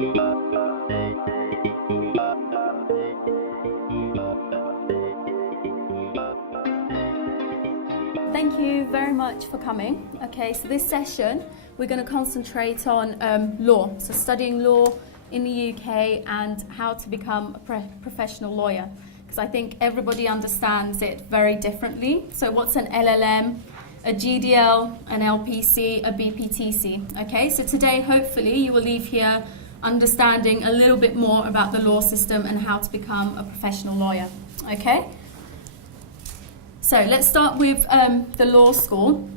Thank you very much for coming. Okay, so this session we're going to concentrate on law, so studying law in the UK and how to become a professional lawyer, because I think everybody understands it very differently. So what's an LLM, a GDL, an LPC, a BPTC? Okay, so today hopefully you will leave here understanding a little bit more about the law system and how to become a professional lawyer. Okay? So let's start with the law school.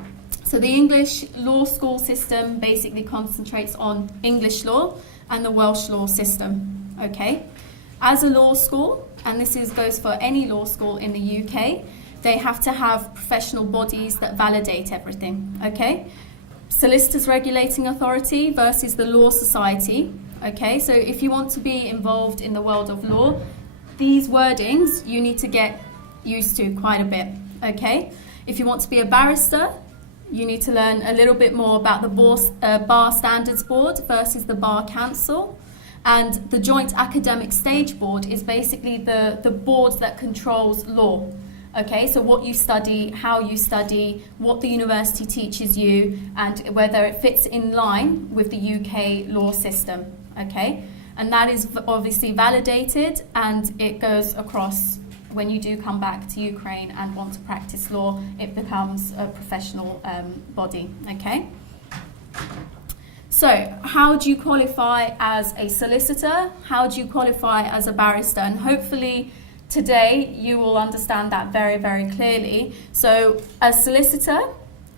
So the English law school system basically concentrates on English law and the Welsh law system. Okay? As a law school, and this goes for any law school in the UK, they have to have professional bodies that validate everything. Okay? Solicitors Regulating Authority versus the Law Society. Okay? So if you want to be involved in the world of law, these wordings you need to get used to quite a bit. Okay, if you want to be a barrister, you need to learn a little bit more about the Bar Standards Board versus the Bar Council. And the Joint Academic Stage Board is basically the board that controls law. Okay, so what you study, how you study, what the university teaches you, and whether it fits in line with the UK law system. Okay, and that is obviously validated, and it goes across. When you do come back to Ukraine and want to practice law, it becomes a professional body, okay? So, how do you qualify as a solicitor? How do you qualify as a barrister? And hopefully today you will understand that very, very clearly. So, a solicitor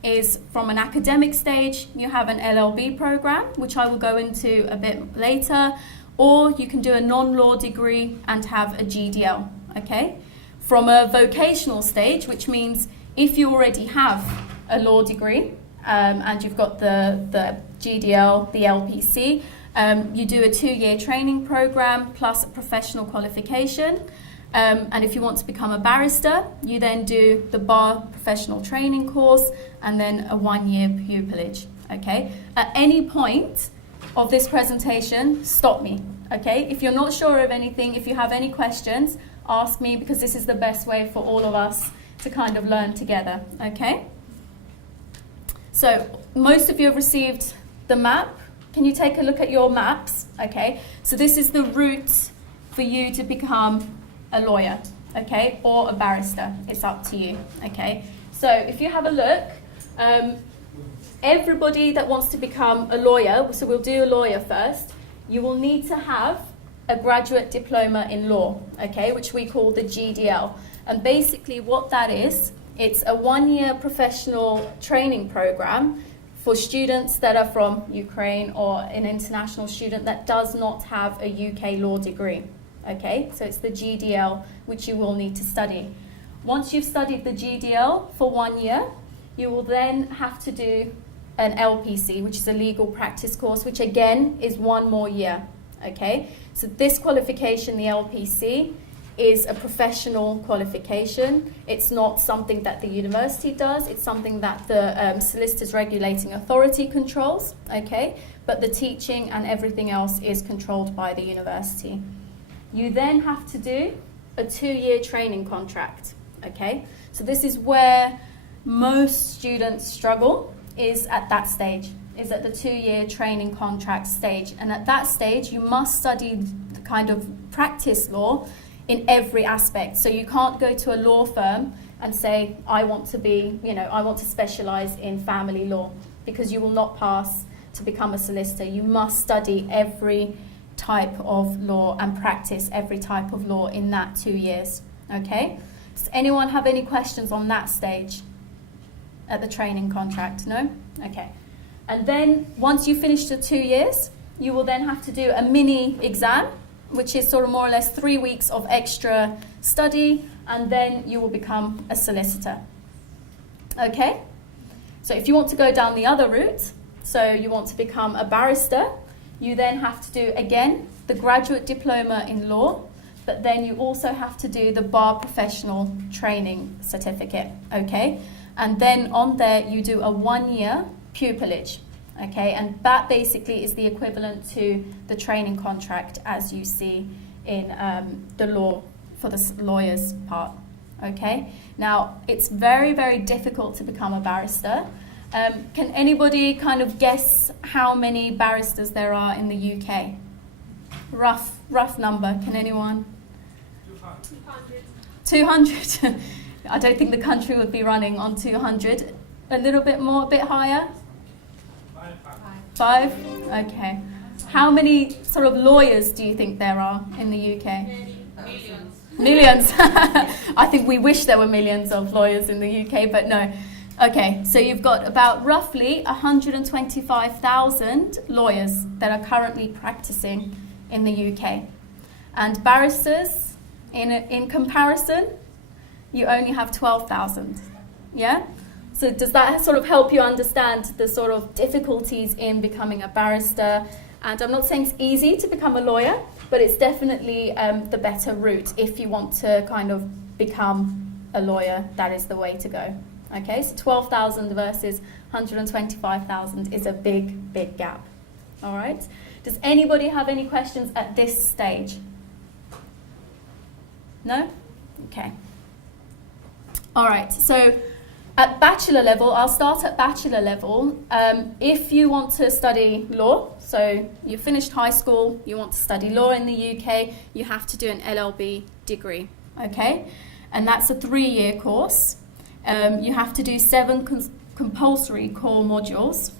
is from an academic stage. You have an LLB program, which I will go into a bit later, or you can do a non-law degree and have a GDL. Okay, from a vocational stage, which means if you already have a law degree and you've got the GDL, the LPC, you do a 2-year training program plus a professional qualification. And if you want to become a barrister, you then do the bar professional training course and then a 1-year pupillage. Okay, at any point of this presentation, stop me. Okay, if you're not sure of anything, if you have any questions, ask me, because this is the best way for all of us to kind of learn together, okay? So most of you have received the map. Can you take a look at your maps? Okay, so this is the route for you to become a lawyer, okay, or a barrister. It's up to you, okay? So if you have a look, everybody that wants to become a lawyer, so we'll do a lawyer first, you will need to have a graduate diploma in law, okay, which we call the GDL. And basically what that is, it's a 1-year professional training program for students that are from Ukraine or an international student that does not have a UK law degree, okay? So it's the GDL, which you will need to study. Once you've studied the GDL for 1 year, you will then have to do an LPC, which is a legal practice course, which again is 1 more year, okay? So this qualification, the LPC, is a professional qualification. It's not something that the university does. It's something that the Solicitors Regulating Authority controls, okay? But the teaching and everything else is controlled by the university. You then have to do a 2-year training contract, okay? So this is where most students struggle, is at that stage, is at the 2-year training contract stage. And at that stage, you must study the kind of practice law in every aspect. So you can't go to a law firm and say, I want to specialize in family law, because you will not pass to become a solicitor. You must study every type of law and practice every type of law in that 2 years, okay? Does anyone have any questions on that stage at the training contract? No? Okay. And then once you finish the 2 years, you will then have to do a mini exam, which is sort of more or less 3 weeks of extra study, and then you will become a solicitor. Okay? So if you want to go down the other route, so you want to become a barrister, you then have to do, again, the graduate diploma in law, but then you also have to do the bar professional training certificate, okay? And then on there, you do a 1 year pupillage, Okay, and that basically is the equivalent to the training contract as you see in the law for the lawyers part. Okay, now it's very, very difficult to become a barrister. Can anybody kind of guess how many barristers there are in the UK? Rough number, can anyone? 200. I don't think the country would be running on 200. A little bit more, a bit higher? 5? Okay. How many sort of lawyers do you think there are in the UK? Millions. I think we wish there were millions of lawyers in the UK, but no. Okay, so you've got about roughly 125,000 lawyers that are currently practicing in the UK. And barristers, in comparison, you only have 12,000. Yeah? So does that sort of help you understand the sort of difficulties in becoming a barrister? And I'm not saying it's easy to become a lawyer, but it's definitely the better route if you want to kind of become a lawyer. That is the way to go. Okay, so 12,000 versus 125,000 is a big, big gap. All right. Does anybody have any questions at this stage? No? Okay. All right, so at bachelor level, I'll start at bachelor level. If you want to study law, so you finished high school, you want to study law in the UK, you have to do an LLB degree, okay? And that's a 3-year course. You have to do 7 compulsory core modules,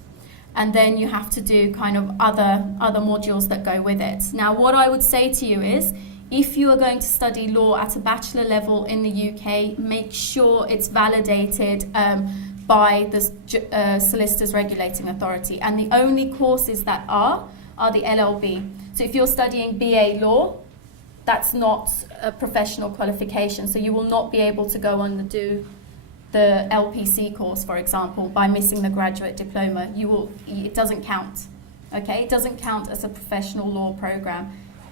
and then you have to do kind of other modules that go with it. Now, what I would say to you is, if you are going to study law at a bachelor level in the UK, make sure it's validated by the Solicitors Regulating Authority. And the only courses that are the LLB. So if you're studying BA Law, that's not a professional qualification. So you will not be able to go on and do the LPC course, for example, by missing the graduate diploma. It doesn't count. Okay, it doesn't count as a professional law program.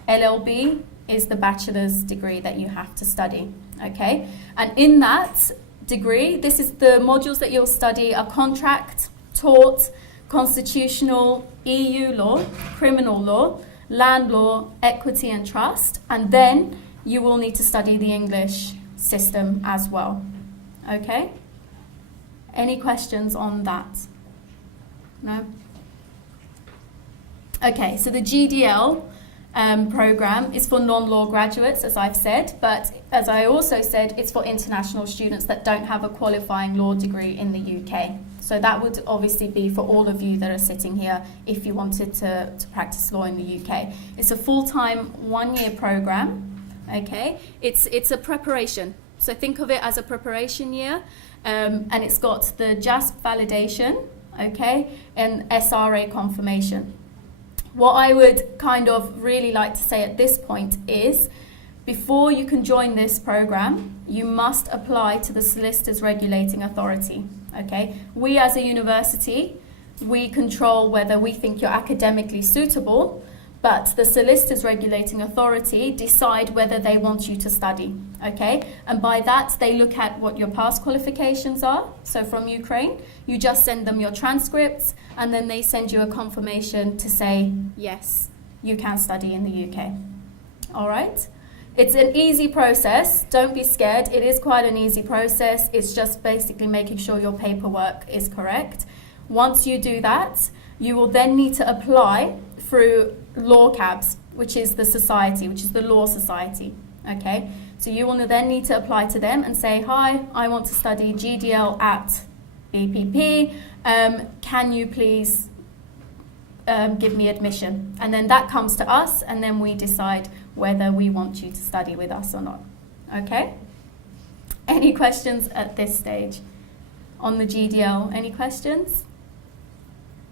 LLB is the bachelor's degree that you have to study, okay? And in that degree, this is the modules that you'll study are contract, tort, constitutional, EU law, criminal law, land law, equity and trust, and then you will need to study the English system as well, okay? Any questions on that? No? Okay, so the GDL program is for non-law graduates, as I've said, but as I also said, it's for international students that don't have a qualifying law degree in the UK. So that would obviously be for all of you that are sitting here if you wanted to practice law in the UK. It's a full-time 1-year program, okay? It's a preparation. So think of it as a preparation year, and it's got the JASP validation, okay, and SRA confirmation. What I would kind of really like to say at this point is, before you can join this program, you must apply to the Solicitors Regulating Authority, okay? We as a university, we control whether we think you're academically suitable, but the Solicitors Regulating Authority decide whether they want you to study, okay? And by that, they look at what your past qualifications are. So from Ukraine, you just send them your transcripts, and then they send you a confirmation to say, yes, you can study in the UK. All right? It's an easy process. Don't be scared. It is quite an easy process. It's just basically making sure your paperwork is correct. Once you do that, you will then need to apply through law cabs, which is the society, which is the law society, okay? So you will then need to apply to them and say, hi, I want to study GDL at BPP, can you please give me admission? And then that comes to us, and then we decide whether we want you to study with us or not, okay? Any questions at this stage on the GDL? Any questions?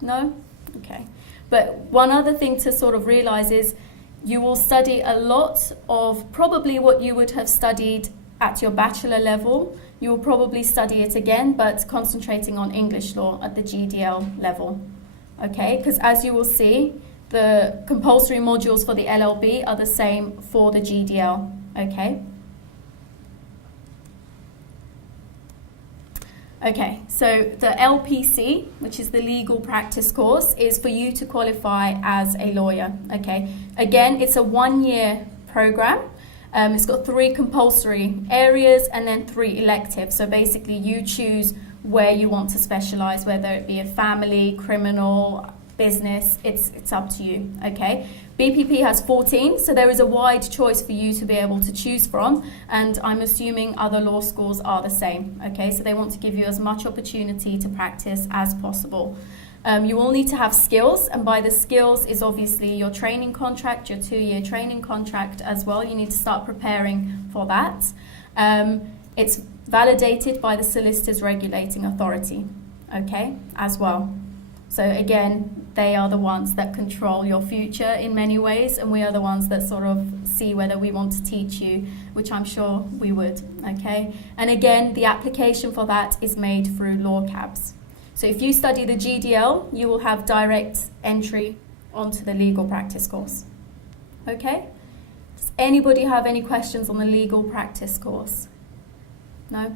No? Okay. But one other thing to sort of realize is you will study a lot of probably what you would have studied at your bachelor level. You will probably study it again, but concentrating on English law at the GDL level. Okay, because as you will see, the compulsory modules for the LLB are the same for the GDL. Okay. Okay, so the LPC, which is the legal practice course, is for you to qualify as a lawyer. Okay, again, it's a 1-year program. It's got 3 compulsory areas and then 3 electives. So basically you choose where you want to specialize, whether it be a family, criminal, business, it's up to you. Okay, BPP has 14, so there is a wide choice for you to be able to choose from, and I'm assuming other law schools are the same. Okay, so they want to give you as much opportunity to practice as possible. You will need to have skills, and by the skills is obviously your training contract, your 2-year training contract as well. You need to start preparing for that. It's validated by the Solicitors Regulating Authority, okay, as well. So again, they are the ones that control your future in many ways, and we are the ones that sort of see whether we want to teach you, which I'm sure we would, okay? And again, the application for that is made through law cabs. So if you study the GDL, you will have direct entry onto the legal practice course, okay? Does anybody have any questions on the legal practice course? No?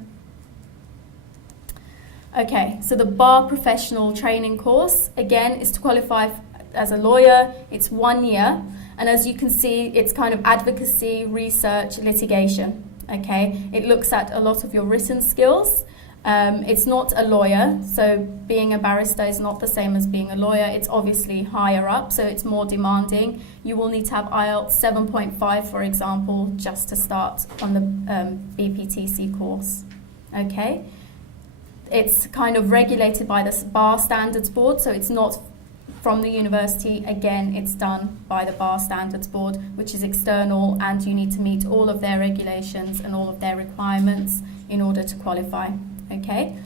Okay, so the bar professional training course, again, is to qualify as a lawyer. It's 1 year, and as you can see, it's kind of advocacy, research, litigation, okay? It looks at a lot of your written skills. It's not a lawyer, so being a barrister is not the same as being a lawyer. It's obviously higher up, so it's more demanding. You will need to have IELTS 7.5, for example, just to start on the BPTC course, okay? It's kind of regulated by the Bar Standards Board, so it's not from the university. Again, it's done by the Bar Standards Board, which is external, and you need to meet all of their regulations and all of their requirements in order to qualify, okay?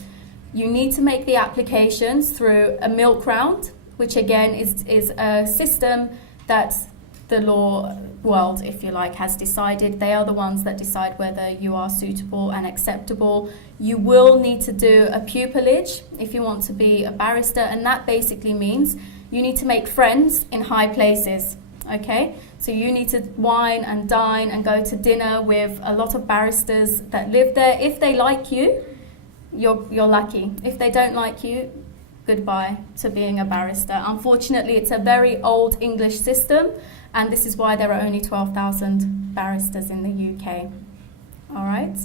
You need to make the applications through a milk round, which again is a system that the law world, if you like, has decided. They are the ones that decide whether you are suitable and acceptable. You will need to do a pupillage if you want to be a barrister, and that basically means you need to make friends in high places, okay? So you need to wine and dine and go to dinner with a lot of barristers that live there. If they like you, you're lucky. If they don't like you, goodbye to being a barrister. Unfortunately, it's a very old English system, and this is why there are only 12,000 barristers in the UK. All right?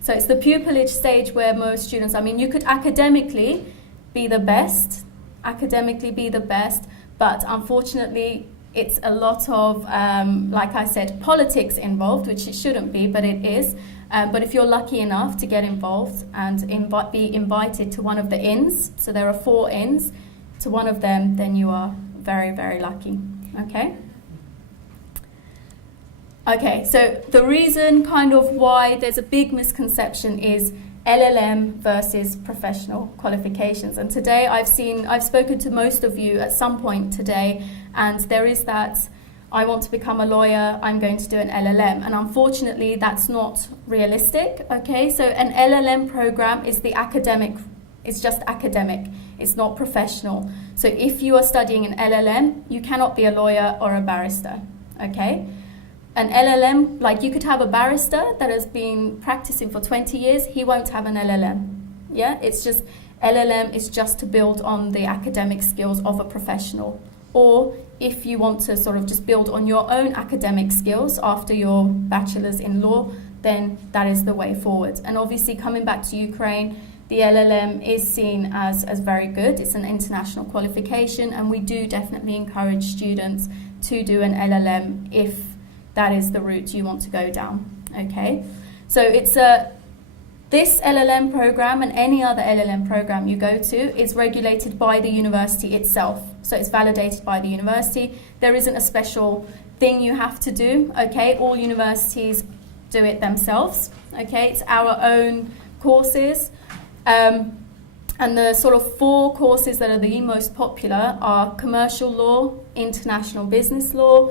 So it's the pupillage stage where most students, I mean, you could academically be the best, but unfortunately, it's a lot of, like I said, politics involved, which it shouldn't be, but it is. But if you're lucky enough to get involved and be invited to one of the inns, so there are 4 inns, to one of them, then you are very, very lucky, okay? Okay, so the reason kind of why there's a big misconception is LLM versus professional qualifications. And today I've spoken to most of you at some point today, and there is that, I want to become a lawyer, I'm going to do an LLM. And unfortunately, that's not realistic, okay? So an LLM program is the academic, it's just academic, it's not professional. So if you are studying an LLM, you cannot be a lawyer or a barrister, okay? An LLM, like you could have a barrister that has been practicing for 20 years, he won't have an LLM, yeah? It's just, LLM is just to build on the academic skills of a professional. Or if you want to sort of just build on your own academic skills after your bachelor's in law, then that is the way forward. And obviously coming back to Ukraine, the LLM is seen as very good. It's an international qualification, and we do definitely encourage students to do an LLM if that is the route you want to go down, okay? So it's this LLM program and any other LLM program you go to is regulated by the university itself. So it's validated by the university. There isn't a special thing you have to do, okay? All universities do it themselves, okay? It's our own courses. And the sort of 4 courses that are the most popular are commercial law, international business law,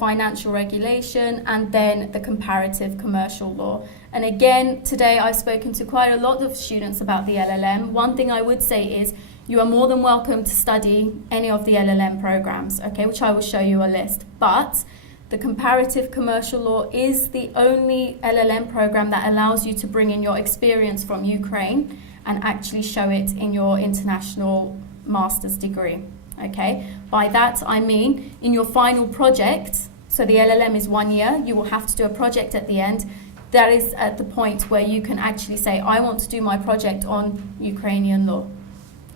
financial regulation, and then the comparative commercial law. And again, today I've spoken to quite a lot of students about the LLM. One thing I would say is you are more than welcome to study any of the LLM programs, okay, which I will show you a list. But the comparative commercial law is the only LLM program that allows you to bring in your experience from Ukraine and actually show it in your international master's degree. Okay, by that I mean in your final project, so the LLM is 1 year, you will have to do a project at the end. That is at the point where you can actually say, I want to do my project on Ukrainian law.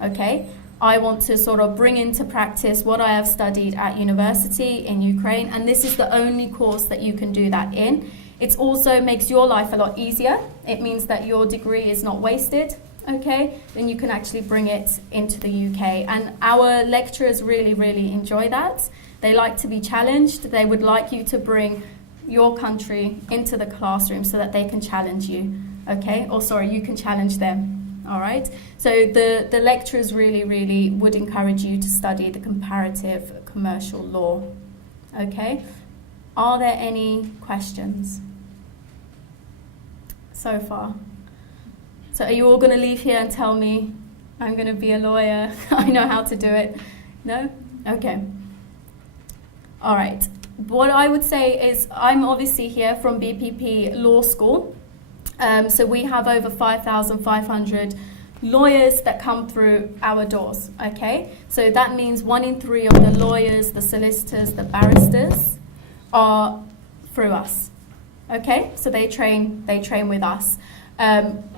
Okay, I want to sort of bring into practice what I have studied at university in Ukraine, and this is the only course that you can do that in. It also makes your life a lot easier. It means that your degree is not wasted. Okay, then you can actually bring it into the UK. And our lecturers really, really enjoy that. They like to be challenged. They would like you to bring your country into the classroom so that they can challenge you. Okay, or sorry, you can challenge them. All right, so the lecturers really, really would encourage you to study the comparative commercial law. Okay, are there any questions so far? So are you all going to leave here and tell me, I'm going to be a lawyer, I know how to do it? No? Okay. All right. What I would say is I'm obviously here from BPP Law School. So we have over 5,500 lawyers that come through our doors, okay? So that means 1 in 3 of the lawyers, the solicitors, the barristers are through us, okay? So they train with us.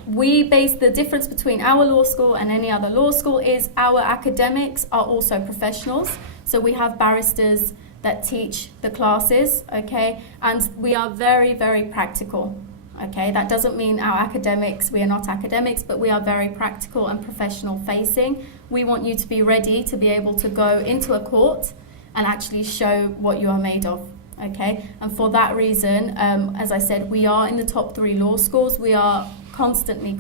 We base the difference between our law school and any other law school is our academics are also professionals. So we have barristers that teach the classes, okay? And we are very, very practical, okay? That doesn't mean our academics, we are not academics, but we are very practical and professional facing. We want you to be ready to be able to go into a court and actually show what you are made of. Okay, and for that reason, as I said, we are in the top 3 law schools. We are constantly,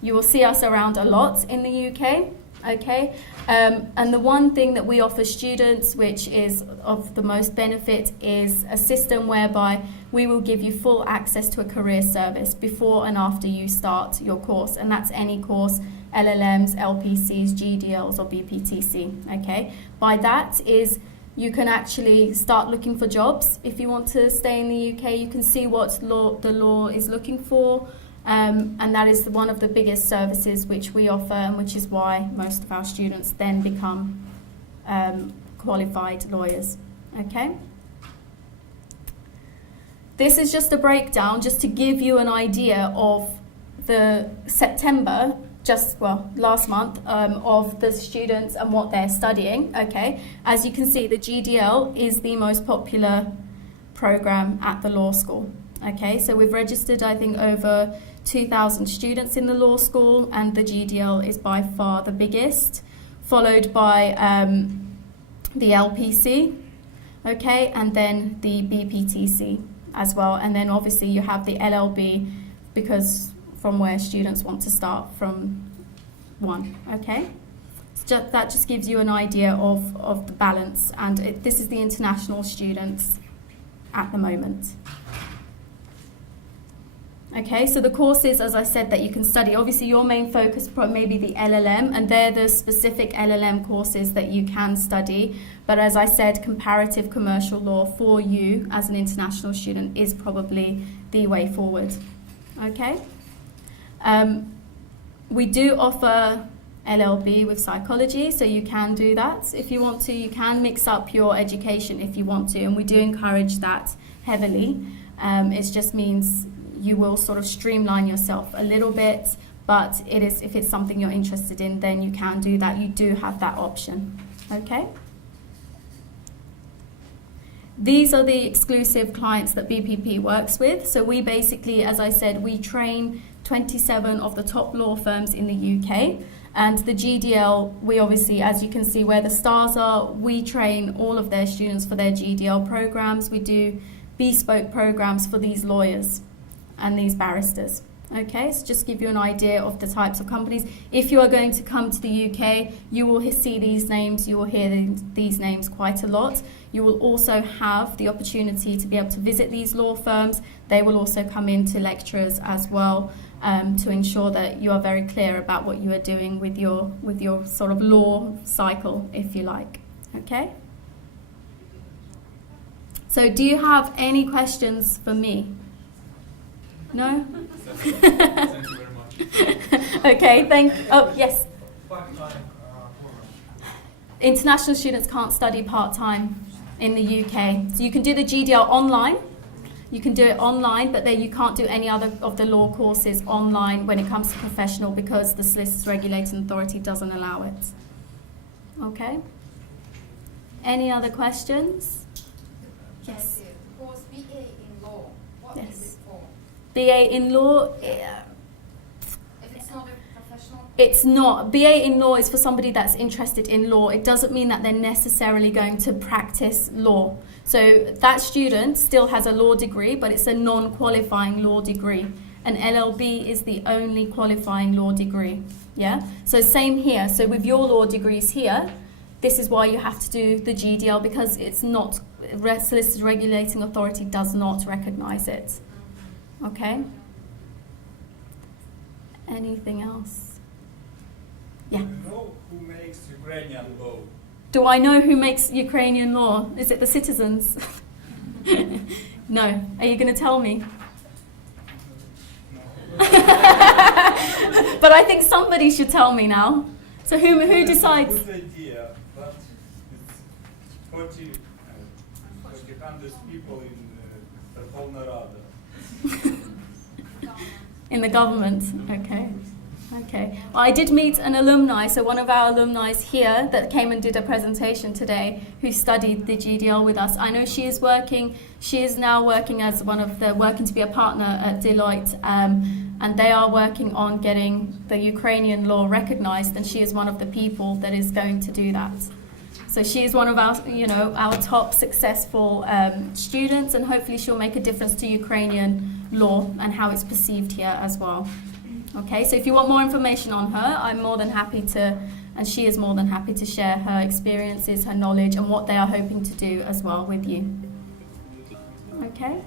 you will see us around a lot in the UK, okay? And the one thing that we offer students, which is of the most benefit, is a system whereby we will give you full access to a career service before and after you start your course, and that's any course, LLMs, LPCs, GDLs, or BPTC, okay? By that is you can actually start looking for jobs. If you want to stay in the UK, you can see what the law is looking for, and that is one of the biggest services which we offer, and which is why most of our students then become qualified lawyers. Okay. This is just a breakdown, just to give you an idea of the September, last month, of the students and what they're studying, okay? As you can see, the GDL is the most popular program at the law school, okay? So we've registered, I think, over 2,000 students in the law school, and the GDL is by far the biggest, followed by the LPC, okay? And then the BPTC as well. And then obviously you have the LLB, because from where students want to start from 1, okay? That just gives you an idea of the balance, and this is the international students at the moment. Okay, so the courses, as I said, that you can study, obviously your main focus may be the LLM, and they're the specific LLM courses that you can study, but as I said, comparative commercial law for you as an international student is probably the way forward, okay? We do offer LLB with psychology, so you can do that if you want to. You can mix up your education if you want to, and we do encourage that heavily. It just means you will sort of streamline yourself a little bit, but if it's something you're interested in, then you can do that. You do have that option, okay? These are the exclusive clients that BPP works with. So we basically, as I said, we train 27 of the top law firms in the UK, and the GDL, we obviously, as you can see where the stars are, we train all of their students for their GDL programs. We do bespoke programs for these lawyers and these barristers. Okay, so just give you an idea of the types of companies. If you are going to come to the UK, you will see these names, you will hear these names quite a lot. You will also have the opportunity to be able to visit these law firms. They will also come into lectures as well, to ensure that you are very clear about what you are doing with your sort of law cycle, if you like. Okay? So do you have any questions for me? No? Thank you very much. Okay, oh, yes. Part-time International students can't study part-time in the UK. So you can do the GDL online. You can do it online, but then you can't do any other of the law courses online when it comes to professional because the Solicitors Regulating Authority doesn't allow it. Okay? Any other questions? Yes. Course BA in law, what Yes. is it for? BA in law, If it's not a professional... it's not. BA in law is for somebody that's interested in law. It doesn't mean that they're necessarily going to practice law. So that student still has a law degree, but it's a non-qualifying law degree. An LLB is the only qualifying law degree. Yeah? So same here. So with your law degrees here, this is why you have to do the GDL because it's not, Solicitors Regulating Authority does not recognise it. Okay? Anything else? Yeah. Do you know who makes Ukrainian law? Do I know who makes Ukrainian law? Is it the citizens? No. Are you going to tell me? But I think somebody should tell me now. So who decides? Good idea, but it's 40 people in Verkhovna Rada. In the government, okay. Okay. Well, I did meet an alumni, so one of our alumni here that came and did a presentation today who studied the GDL with us. I know she is now working as working to be a partner at Deloitte, and they are working on getting the Ukrainian law recognized, and she is one of the people that is going to do that. So she is one of our top successful students, and hopefully she'll make a difference to Ukrainian law and how it's perceived here as well. Okay, so if you want more information on her, I'm more than happy to, and she is more than happy to share her experiences, her knowledge, and what they are hoping to do as well with you. Okay?